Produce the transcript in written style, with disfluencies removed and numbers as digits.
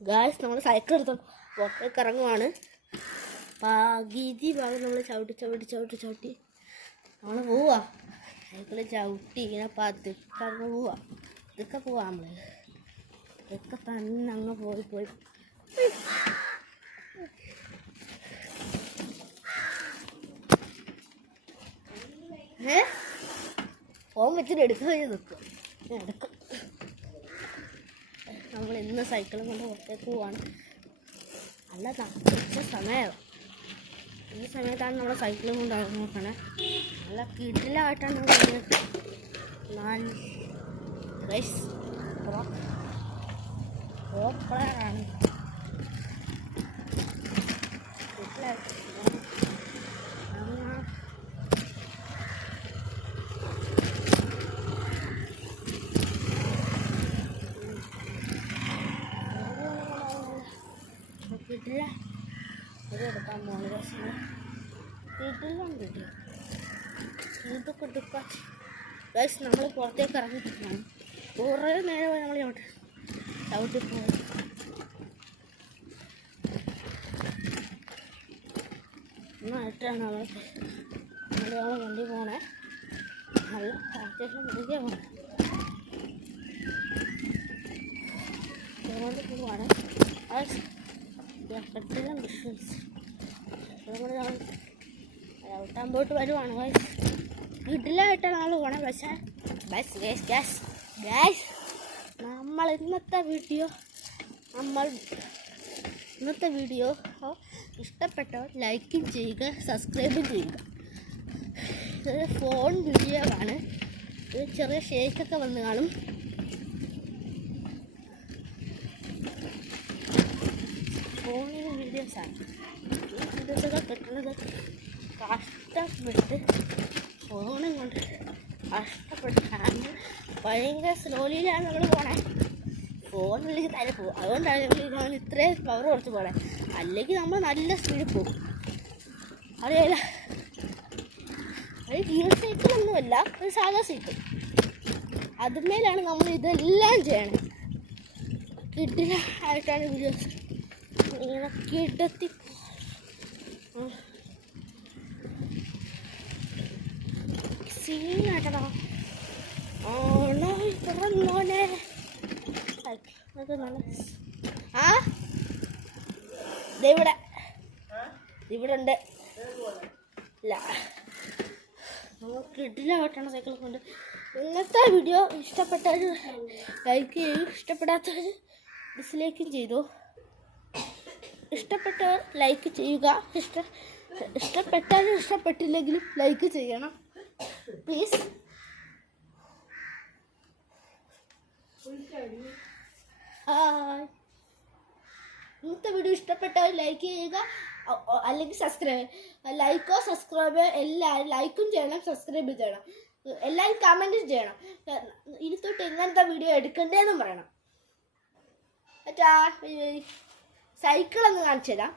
Guys നമ്മൾ cycle എടുത്ത് പുറത്തേക്ക് ഇറങ്ങുവാണ്. പകുതി ഭാഗം നമ്മൾ ചവിട്ടി നമ്മൾ പോവാ. സൈക്കിൾ ചവിട്ടി ഇങ്ങനെ പതുക്കെ അങ്ങ് പോവാ. ഇതൊക്കെ പോവാ. നമ്മൾ ഇതൊക്കെ തന്നെ അങ്ങ് പോയി ഫോൺ വെച്ചിട്ട് എടുക്കാൻ കഴിഞ്ഞ് നിൽക്കും. എടുക്കും. നമ്മൾ ഇന്ന് സൈക്കിളും കൊണ്ട് പുറത്തേക്ക് പോവാണ്. നല്ല തണുത്ത സമയമാണ്. ഈ സമയത്താണ് നമ്മൾ സൈക്കിളും കൊണ്ട് നോക്കണേ. നല്ല കിടിലായിട്ടാണ് പോപ്പളാണ്. കിട്ടില്ല ഇത് എടുക്കാൻ പോകുന്ന ദിവസം കിട്ടില്ല ഇതൊക്കെ എടുക്കാൻ ഗൈസ് നമ്മൾ പുറത്തേക്ക് ഇറങ്ങിയിട്ടാണ്. കുറേ നേരമായി നമ്മൾ ചവിട്ടി പോകും. എന്നായിട്ടാണ് നമ്മൾ വണ്ടി പോണേ. നല്ല അത്യാവശ്യം മുഴുകെ പോണേ അതുകൊണ്ട് പോവാണ്. പെട്ടെന്ന് ഡിസ്റ്റൻസ് ഔട്ടാകുമ്പോട്ട് വരുവാണ്. വീട്ടിലായിട്ടാണ് നമ്മൾ പോണേ. പക്ഷേ ഗ്യാസ് നമ്മൾ ഇന്നത്തെ വീഡിയോ ഇഷ്ടപ്പെട്ടവർ ലൈക്കും ചെയ്യുക, സബ്സ്ക്രൈബും ചെയ്യുക. ഇതൊരു ഫോൺ വീഡിയോ ആണ്. ഒരു ചെറിയ ഷേക്കൊക്കെ വന്ന് കാണും. ഫോണിന് വീഡിയോസാണ്. ഈ വീഡിയോസൊക്കെ കിട്ടുന്നത് കഷ്ടപ്പെട്ട് ഫോണും കൊണ്ട് കഷ്ടപ്പെട്ടാണ്. ഭയങ്കര സ്ലോലിയിലാണ് നമ്മൾ പോണേ. ഫോണിലേക്ക് തല പോകും. അതുകൊണ്ടാണ് ഞാൻ ഇത്രയും പവർ കുറച്ച് പോണേ. അല്ലെങ്കിൽ നമ്മൾ നല്ല സ്പീഡിൽ പോകും. അറിയില്ല, അത് ഗിയർ സൈക്കിളൊന്നുമല്ല, ഒരു സാധാ സൈക്കിൾ. അതുമേലാണ് നമ്മൾ ഇതെല്ലാം ചെയ്യണേ. കിട്ടിലായിട്ടാണ് വീഡിയോസ് ഇങ്ങനെ കിടത്തി സീനാട്ടടാ. മോനെ ഇവിടെ ഉണ്ട്. ഇല്ല, കിട്ടിലായിട്ടാണ് സൈക്കിൾ കൊണ്ട്. ഇന്നത്തെ വീഡിയോ ഇഷ്ടപ്പെട്ടവർ ലൈക്ക് ചെയ്യും, ഇഷ്ടപ്പെടാത്തവർ ഡിസ്ലൈക്കും ചെയ്തു. ഇഷ്ടപ്പെട്ടവർ ലൈക്ക് ചെയ്യുക. ഇഷ്ടപ്പെട്ടാലും ഇഷ്ടപ്പെട്ടില്ലെങ്കിലും ലൈക്ക് ചെയ്യണം പ്ലീസ്. ഹായ്. ഇന്നത്തെ വീഡിയോ ഇഷ്ടപ്പെട്ടവർ ലൈക്ക് ചെയ്യുക, അല്ലെങ്കിൽ ലൈക്കോ സബ്സ്ക്രൈബ് എല്ലാവരും ലൈക്കും ചെയ്യണം, സബ്സ്ക്രൈബ് ചെയ്യണം. എല്ലാവരും കമൻറ്റും ചെയ്യണം. ഇനി തൊട്ട് എങ്ങനത്തെ വീഡിയോ എടുക്കണ്ടേന്നും പറയണം. സൈക്കിളൊന്ന് കാണിച്ചു തരാം.